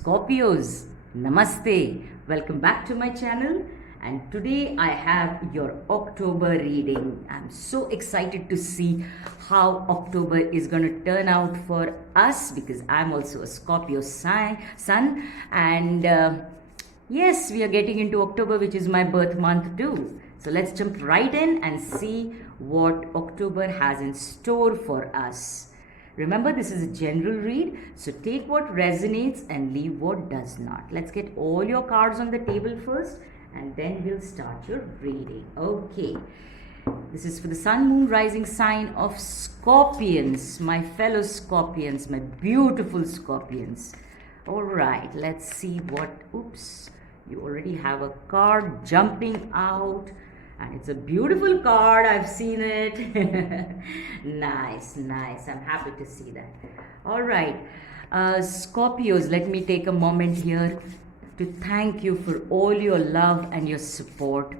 Scorpios, Namaste. Welcome back to my channel. And today I have your October reading. I'm so excited to see how October is going to turn out for us because I'm also a Scorpio sun. And yes, we are getting into October, which is my birth month too. So let's jump right in and see what October has in store for us. Remember, this is a general read, so take what resonates and leave what does not. Let's get all your cards on the table first and then we'll start your reading. Okay, this is for the sun, moon, rising sign of Scorpions, my fellow Scorpions, my beautiful Scorpions. All right, let's see what, oops, you already have a card jumping out. And it's a beautiful card. I've seen it. Nice. I'm happy to see that. All right. Scorpios, let me take a moment here to thank you for all your love and your support.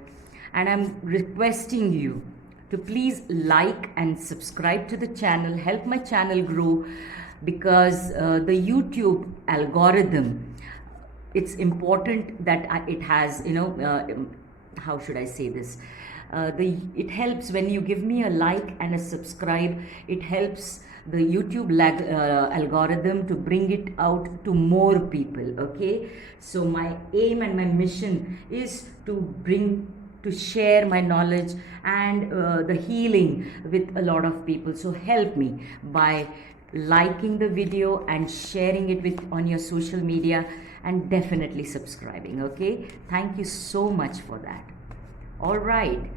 And I'm requesting you to please like and subscribe to the channel. Help my channel grow because the YouTube algorithm, it's important that it has, how should I say this? It helps when you give me a like and a subscribe. It helps the YouTube algorithm to bring it out to more people. Okay, so my aim and my mission is to share my knowledge and the healing with a lot of people. So help me by liking the video and sharing it on your social media and definitely subscribing. Okay, thank you so much for that. All right,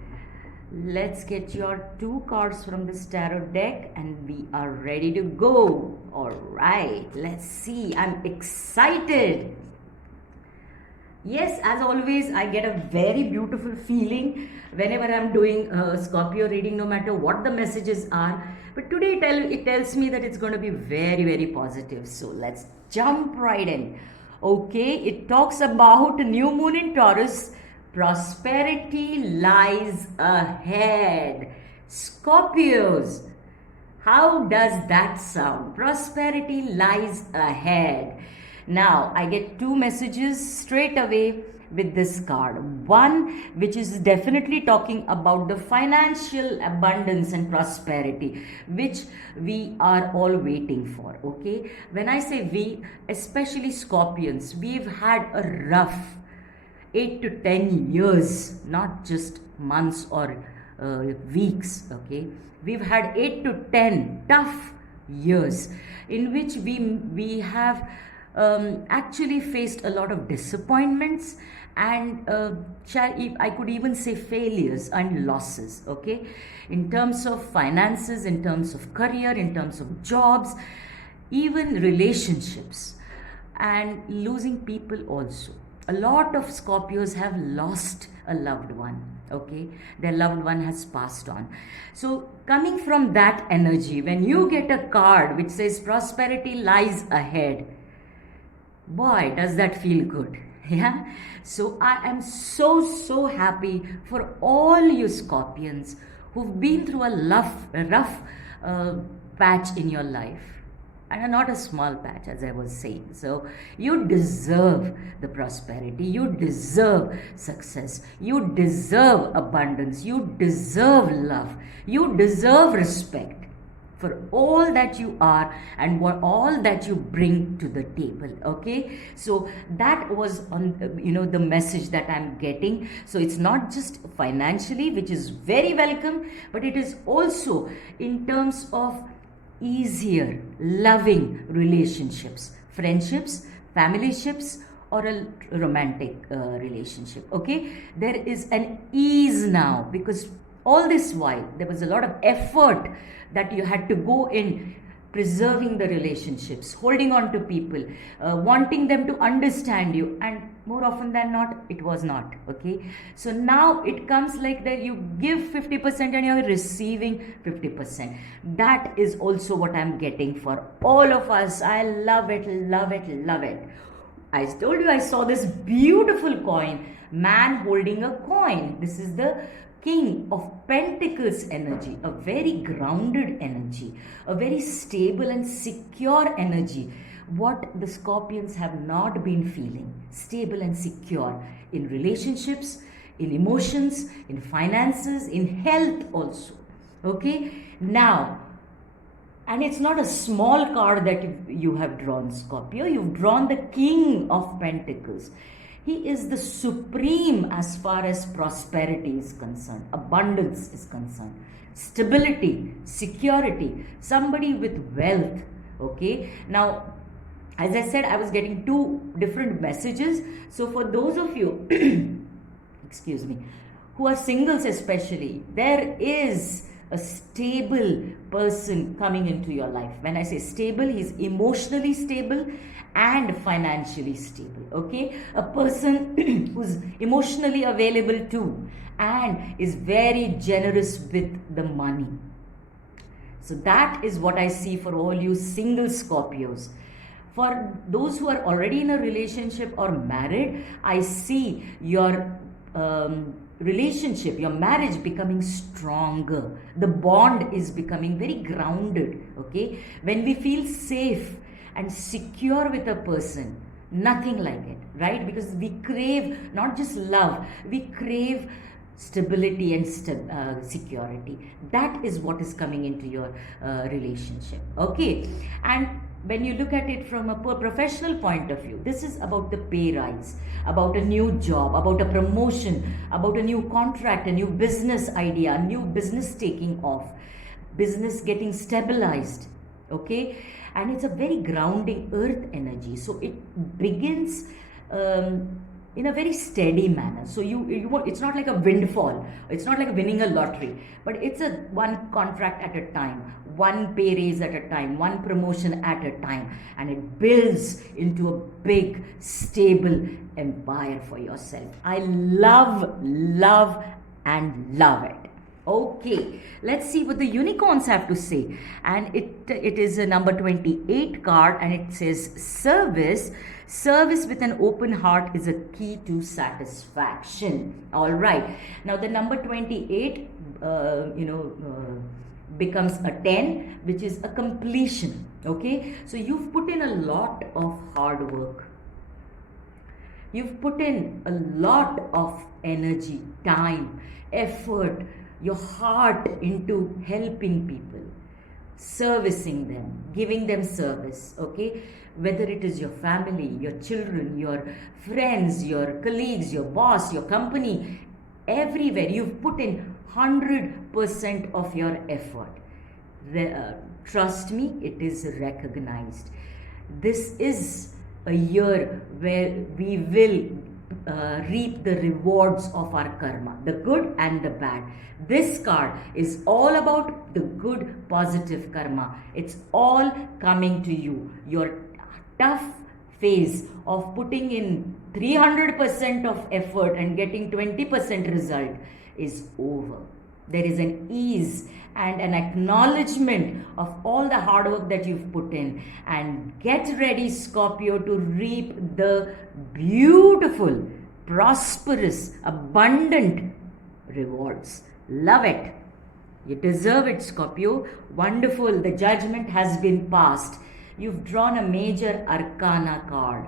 let's get your 2 cards from this tarot deck and we are ready to go. All right, let's see. I'm excited. Yes, as always, I get a very beautiful feeling whenever I'm doing a Scorpio reading, no matter what the messages are. But today it tells me that it's going to be very positive. So let's jump right in. Okay, it talks about new moon in Taurus. Prosperity lies ahead. Scorpios, how does that sound? Prosperity lies ahead. Now, I get 2 messages straight away with this card. One, which is definitely talking about the financial abundance and prosperity, which we are all waiting for. Okay, when I say we, especially Scorpions, we've had a rough 8 to 10 years, not just months or weeks. Okay, we've had 8 to 10 tough years in which we have actually faced a lot of disappointments and I could even say failures and losses. Okay, in terms of finances, in terms of career, in terms of jobs, even relationships, and losing people also. A lot of Scorpios have lost a loved one. Okay, their loved one has passed on. So coming from that energy, when you get a card which says prosperity lies ahead, boy, does that feel good. Yeah, so I am so happy for all you Scorpions who've been through a rough patch in your life, and not a small patch, as I was saying. So you deserve the prosperity, you deserve success, you deserve abundance, you deserve love, you deserve respect for all that you are and all that you bring to the table. Okay, so that was on the message that I'm getting. So it's not just financially, which is very welcome, but it is also in terms of easier, loving relationships, friendships, familyships, or a romantic relationship. Okay, there is an ease now because all this while there was a lot of effort that you had to go in preserving the relationships, holding on to people, wanting them to understand you, and more often than not, it was not. Okay, so now it comes like that you give 50% and you're receiving 50%. That is also what I'm getting for all of us. I love it. I told you I saw this beautiful coin, man holding a coin. This is the King of Pentacles energy, a very grounded energy, a very stable and secure energy, what the Scorpions have not been feeling: stable and secure in relationships, in emotions, in finances, in health also. Okay, now, and it's not a small card that you have drawn, Scorpio. You've drawn the King of Pentacles. He is the supreme as far as prosperity is concerned, abundance is concerned, stability, security, somebody with wealth. Okay, now, as I said, I was getting two different messages. So for those of you excuse me, who are singles especially, there is a stable person coming into your life. When I say stable, he's emotionally stable and financially stable. Okay, a person who's emotionally available too and is very generous with the money. So that is what I see for all you single Scorpios. For those who are already in a relationship or married, I see your relationship, your marriage becoming stronger. The bond is becoming very grounded. Okay, when we feel safe and secure with a person, nothing like it, right? Because we crave not just love, we crave stability and security. That is what is coming into your relationship. Okay, and when you look at it from a professional point of view, this is about the pay rise, about a new job, about a promotion, about a new contract, a new business idea, a new business taking off, business getting stabilized. Okay, and it's a very grounding earth energy. So it begins in a very steady manner. So you won't, it's not like a windfall, it's not like winning a lottery, but it's a one contract at a time, one pay raise at a time, one promotion at a time, and it builds into a big stable empire for yourself. I love and love it. Okay, let's see what the unicorns have to say. And it is a number 28 card, and it says service with an open heart is a key to satisfaction. All right, now the number 28 becomes a 10, which is a completion. Okay, so you've put in a lot of hard work, you've put in a lot of energy, time, effort, your heart into helping people, servicing them, giving them service. Okay, whether it is your family, your children, your friends, your colleagues, your boss, your company, everywhere you've put in 100% of your effort. Trust me, it is recognized. This is a year where we will reap the rewards of our karma, the good and the bad. This card is all about the good, positive karma. It's all coming to you. Your tough phase of putting in 300% of effort and getting 20% result is over. There is an ease and an acknowledgement of all the hard work that you've put in. And get ready, Scorpio, to reap the beautiful, prosperous, abundant rewards. Love it. You deserve it, Scorpio. Wonderful. The judgment has been passed. You've drawn a major arcana card.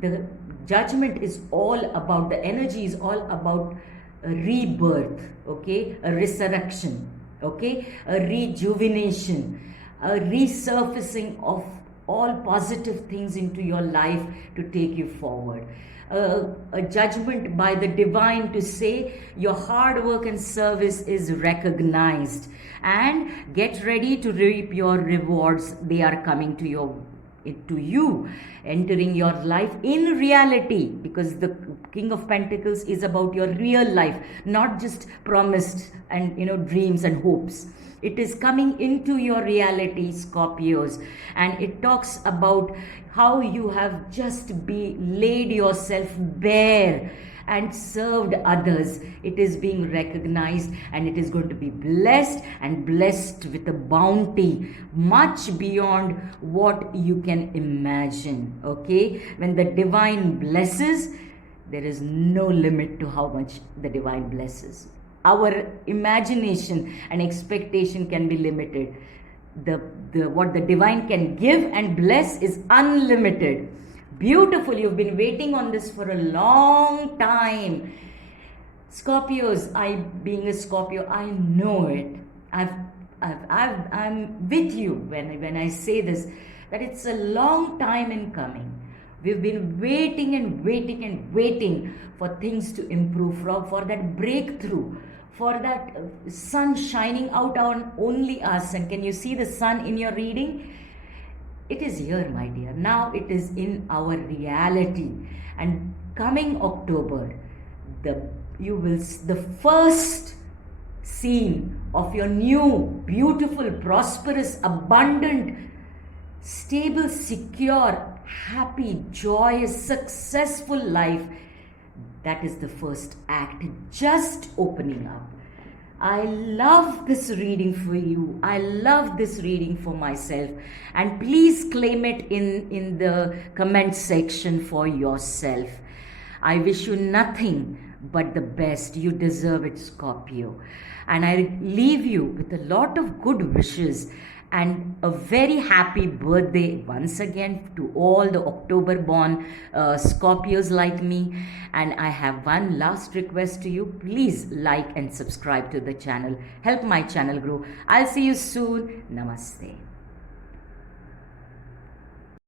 The judgment is all about, the energy is all about a rebirth, okay, a resurrection, okay, a rejuvenation, a resurfacing of all positive things into your life to take you forward. A judgment by the divine to say your hard work and service is recognized, and get ready to reap your rewards. They are coming to you, entering your life in reality, because the King of Pentacles is about your real life, not just promised and dreams and hopes. It is coming into your reality, Scorpios, and it talks about how you have just laid yourself bare and served others. It is being recognized, and it is going to be blessed, and blessed with a bounty much beyond what you can imagine. Okay, when the divine blesses, there is no limit to how much the divine blesses. Our imagination and expectation can be limited. the what the divine can give and bless is unlimited. Beautiful. You've been waiting on this for a long time. Scorpios, I being a Scorpio, I know it. I'm with you when I say this, that it's a long time in coming. We've been waiting and waiting and waiting for things to improve, for that breakthrough, for that sun shining out on only us. And can you see the sun in your reading? It is here, my dear. Now it is in our reality. And coming October, the first scene of your new, beautiful, prosperous, abundant, stable, secure, happy, joyous, successful life. That is the first act, just opening up. I love this reading for you. I love this reading for myself. And please claim it in the comment section for yourself. I wish you nothing but the best. You deserve it, Scorpio. And I leave you with a lot of good wishes and a very happy birthday once again to all the October born Scorpios like me. And I have one last request to you. Please like and subscribe to the channel. Help my channel grow. I'll see you soon. Namaste.